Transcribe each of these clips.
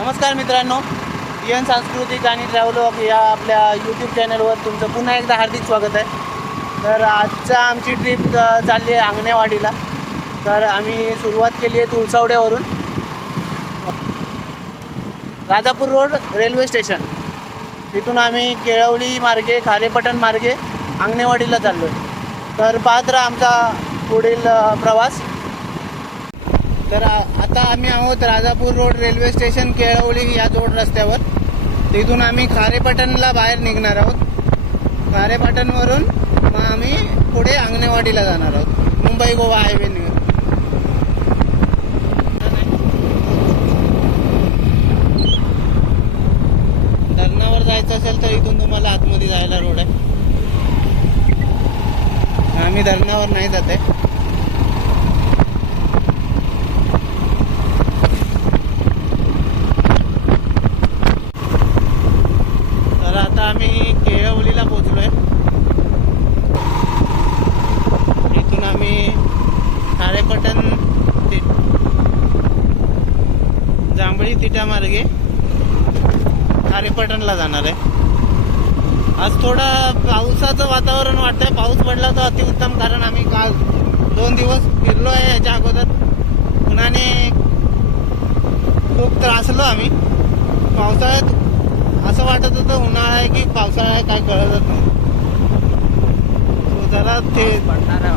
नमस्कार मित्रांनो यन सांस्कृतिक आणि ट्रॅव्हलॉग या आपल्या यूट्यूब चॅनलवर तुमचं पुन्हा एकदा हार्दिक स्वागत आहे. तर आजचा आमची ट्रिप चालली आहे अंगणेवाडीला. तर आम्ही सुरुवात केली आहे तुळसावड्यावरून. राजापूर रोड रेल्वे स्टेशन तिथून आम्ही केळवली मार्गे खारेपटण मार्गे अंगणेवाडीला चाललो आहे तर पाहत राहा आमचा पुढील प्रवास. तर आता आम्ही आहोत Rajapur road railway station Kelavli या जोड रस्त्यावर. तिथून आम्ही खारेपाटणला बाहेर निघणार आहोत. खारेपाटणवरून मग आम्ही पुढे अंगणेवाडीला जाणार आहोत. मुंबई गोवा हायवे धरणावर जायचं असेल तर इथून तुम्हाला आतमध्ये जायला रोड आहे. आम्ही धरणावर नाही जात आहे तर आता आम्ही केळवलीला पोचलो आहे इथून आम्ही खारेपटण जांभळी तिठामार्गे खारेपटणला जाणार आहे. आज थोडा पावसाचं वातावरण वाटतंय. पाऊस पडला तर अतिउत्तम कारण आम्ही काल दोन दिवस फिरलो आहे याच्या अगोदर. उन्हाने खूप त्रासलो आम्ही. पावसाळ्यात असं वाटत होतं उन्हाळा आहे की पावसाळा आहे काय कळतच नाही. जरा ते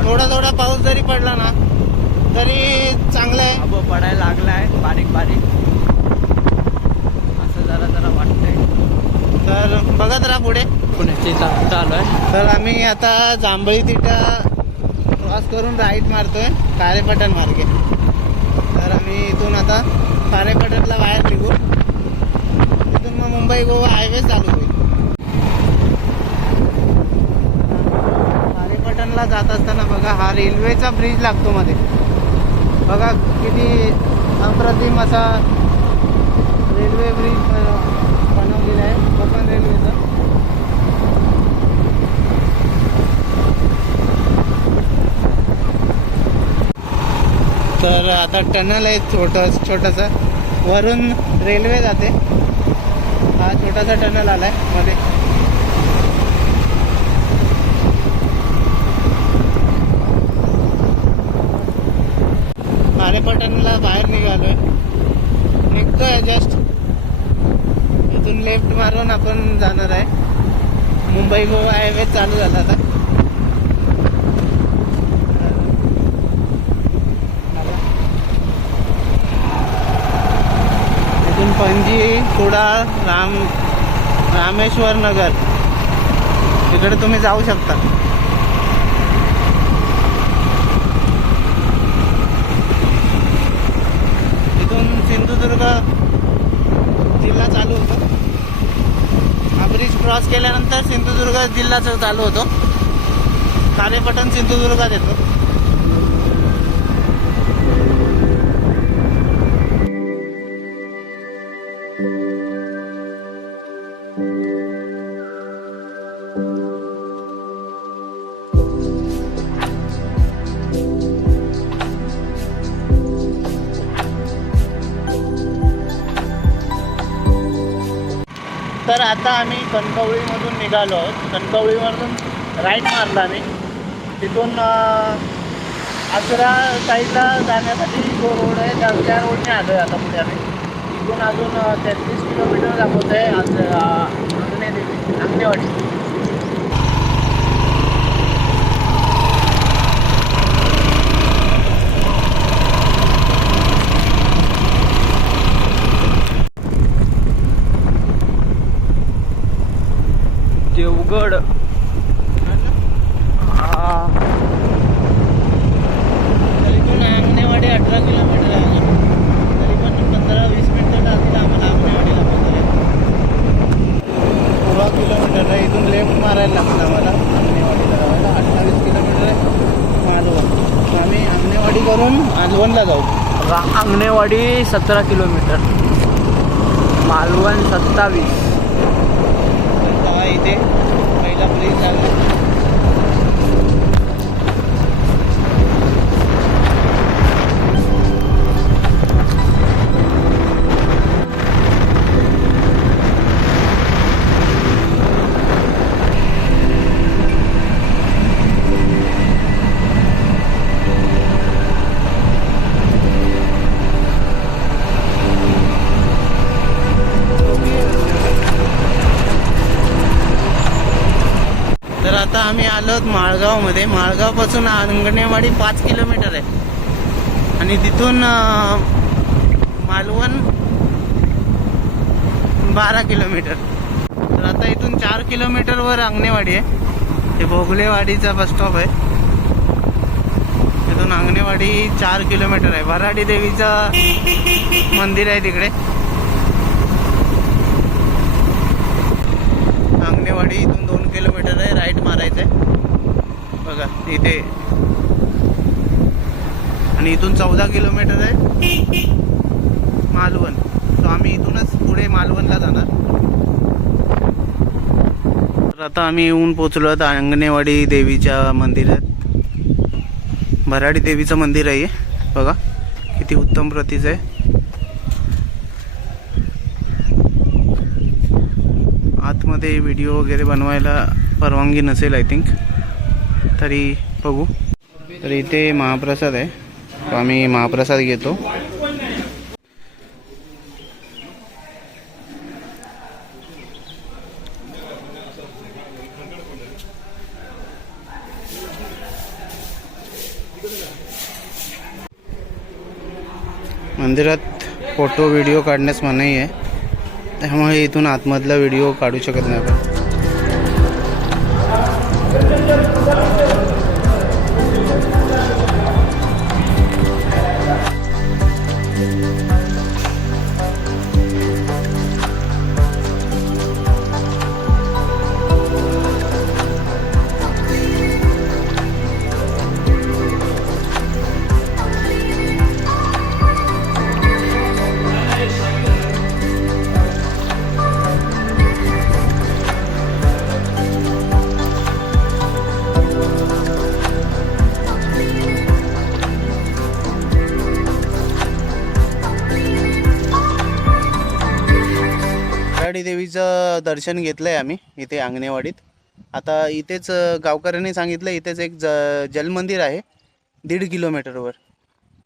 थोडा थोडा पाऊस जरी पडला ना तरी चांगलं आहे. पडायला लागलाय बारीक बारीक. असं जरा जरा वाटतंय. तर बघत राहा पुढे. पुण्याची चालू आहे. तर आम्ही आता जांभळी तिटा क्रॉस करून राईट मारतोय खारेपटण मार्गे. तर आम्ही इथून आता खारेपटणला बाहेर निघू. मुंबई गोवा हायवे चालू होईल. खारेपटणला जात असताना बघा हा रेल्वेचा ब्रिज लागतो मध्ये. बघा किती अप्रतिम असा रेल्वे ब्रिज बनवलेला आहे. कोकण रेल्वेचा. तर आता टनल आहे छोटं छोटंसं. वरून रेल्वे जाते. हा छोटासा टनल आलायमध्ये. पटनला बाहेर निघालोय. निघतोय जस्ट इथून लेफ्ट मारून आपण जाणार आहे. मुंबई गोवा हायवे चालू झाला आता इथून पणजी कुडाळ राम रामेश्वर नगर. तिकडे तुम्ही जाऊ शकता. इथून सिंधुदुर्ग जिल्हा चालू होतो. हा ब्रिज क्रॉस केल्यानंतर सिंधुदुर्ग जिल्हा चालू होतो. खारेपटण सिंधुदुर्गात येतो. आता आम्ही कणकवळीमधून निघालो आहोत. कणकवळीमधून राईट मारला आम्ही. तिथून अं, आचरा साईडला जाण्यासाठी जो रोड आहे त्या त्या रोडने आलो आहे आता पुढे आम्ही. इथून अजून तेहतीस किलोमीटर दाखवत आहे आज अं, अंगणे देवी अंगणेवाडी. इथून अंगणेवाडी अठरा किलोमीटर आहे तरी पण पंधरा वीस मिनटं लागतील आम्हाला अंगणेवाडीला पोहोचायला सोळा किलोमीटर आहे इथून लेफ्ट मारायला लागतं आम्हाला अंगणेवाडीला जायला अठ्ठावीस किलोमीटर आहे मालवण आम्ही अंगणेवाडी करून मालवणला जाऊ अंगणेवाडी सतरा किलोमीटर. मालवण सत्तावीस. इथे. पहिला ब्रिज आता आम्ही आलो माळगावमध्ये. माळगावपासून अंगणेवाडी पाच किलोमीटर आहे. आणि तिथून मालवण बारा किलोमीटर. तर आता इथून चार किलोमीटरवर अंगणेवाडी आहे. हे भोगलेवाडीचा बस स्टॉप आहे. इथून अंगणेवाडी चार किलोमीटर आहे. वराडी देवीचं मंदिर आहे तिकडे. अंगणेवाडी इथून दोन किलोमीटर आहे राईट मारायचं आहे. बघा इथे. आणि इथून चौदा किलोमीटर आहे. मालवण. सो आम्ही इथूनच पुढे मालवणला जाणार. तर आता आम्ही येऊन पोचलो आहोत अंगणेवाडी देवीच्या मंदिरात. भराडी देवीचं मंदिर आहे हे. बघा किती उत्तम प्रतीचं आहे. आतमध्ये व्हिडिओ वगैरे बनवायला परवानगी नसेल आय थिंक तरी बघू. तर इथे महाप्रसाद आहे. तो आम्ही महाप्रसाद घेतो. मंदिरात फोटो व्हिडिओ काढण्यास मनाई आहे. त्यामुळे इथून आतमधला व्हिडिओ काढू शकत नाही आपण. भराडी देवीचं दर्शन घेतलं आहे आम्ही इथे अंगणेवाडीत. आता इथेच गावकऱ्यांनी सांगितलं इथेच एक ज जलमंदिर आहे दीड किलोमीटरवर.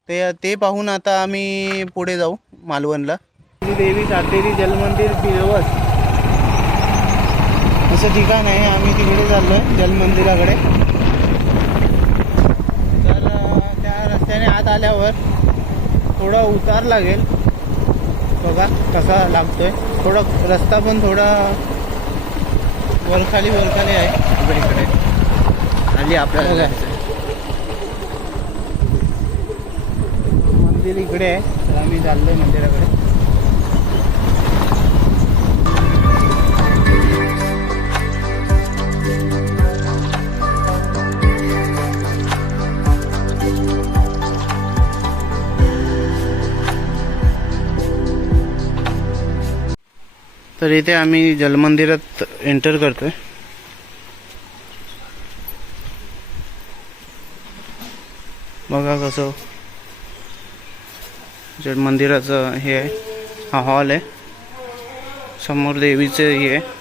ते ते पाहून आता आम्ही पुढे जाऊ मालवणला. देवी सातेरी जलमंदिर पिरवस असं ठिकाण आहे आम्ही तिकडे चाललो आहे जलमंदिराकडे तर त्या रस्त्याने आत आल्यावर थोडा उतार लागेल. बघा कसा लागतोय थोडा रस्ता पण थोडा वरखाली वरखाली आहे. इकडे आली आपल्याला मंदिर इकडे आहे. तर आम्ही चाललोय मंदिराकडे. तर इथे आम्ही जलमंदिरात एंटर करतोय. बघा कसं जलमंदिराचं हे आहे. हा हॉल आहे. समोर देवीचं हे आहे.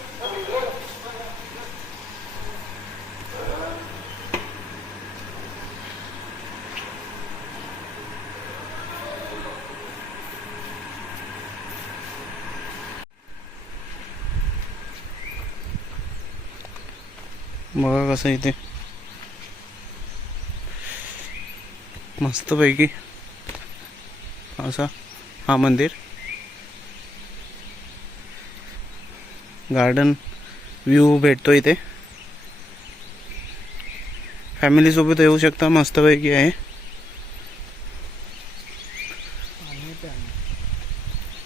बघा कसं इथे? मस्तपैकी असा हा मंदिर. गार्डन व्ह्यू भेटतो इथे. फॅमिली सोबत येऊ शकता मस्तपैकी आहे.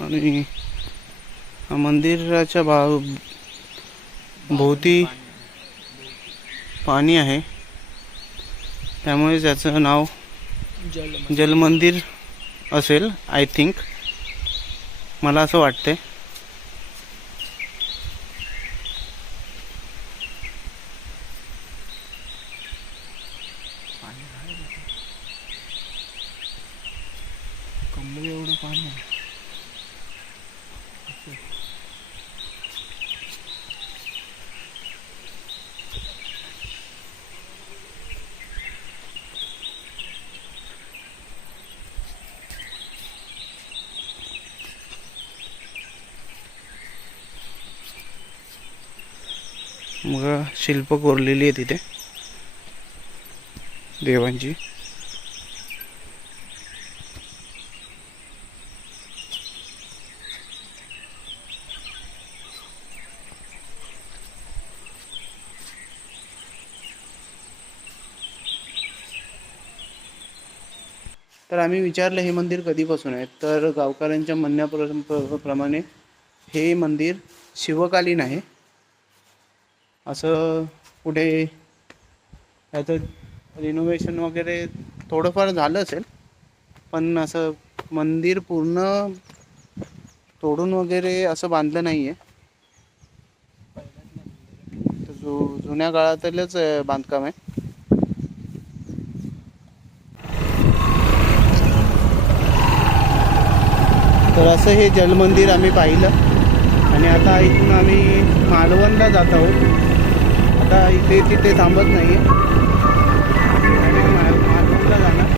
आणि हा मंदिराच्या बा भोवती पाणी आहे. त्यामुळे त्याचं नाव जल जलमंदिर असेल आय थिंक मला असं वाटते एवढं पाणी मग शिल्प कोरलेली आहे तिथे. देवांची. तर आम्ही विचारलं हे मंदिर कधीपासून आहे? तर गावकऱ्यांच्या म्हणण्याप्र प्रमाणे हे मंदिर शिवकालीन आहे. असं पुढे याचं रिनोव्हेशन वगैरे थोडंफार झालं असेल. पण असं मंदिर पूर्ण तोडून वगैरे असं बांधलं नाही आहे तर जु जुन्या काळातलंच बांधकाम आहे. तर असं हे जलमंदिर आम्ही पाहिलं. आणि आता इथून आम्ही मालवणला जात आहोत. आता इथे तिथे थांबत नाही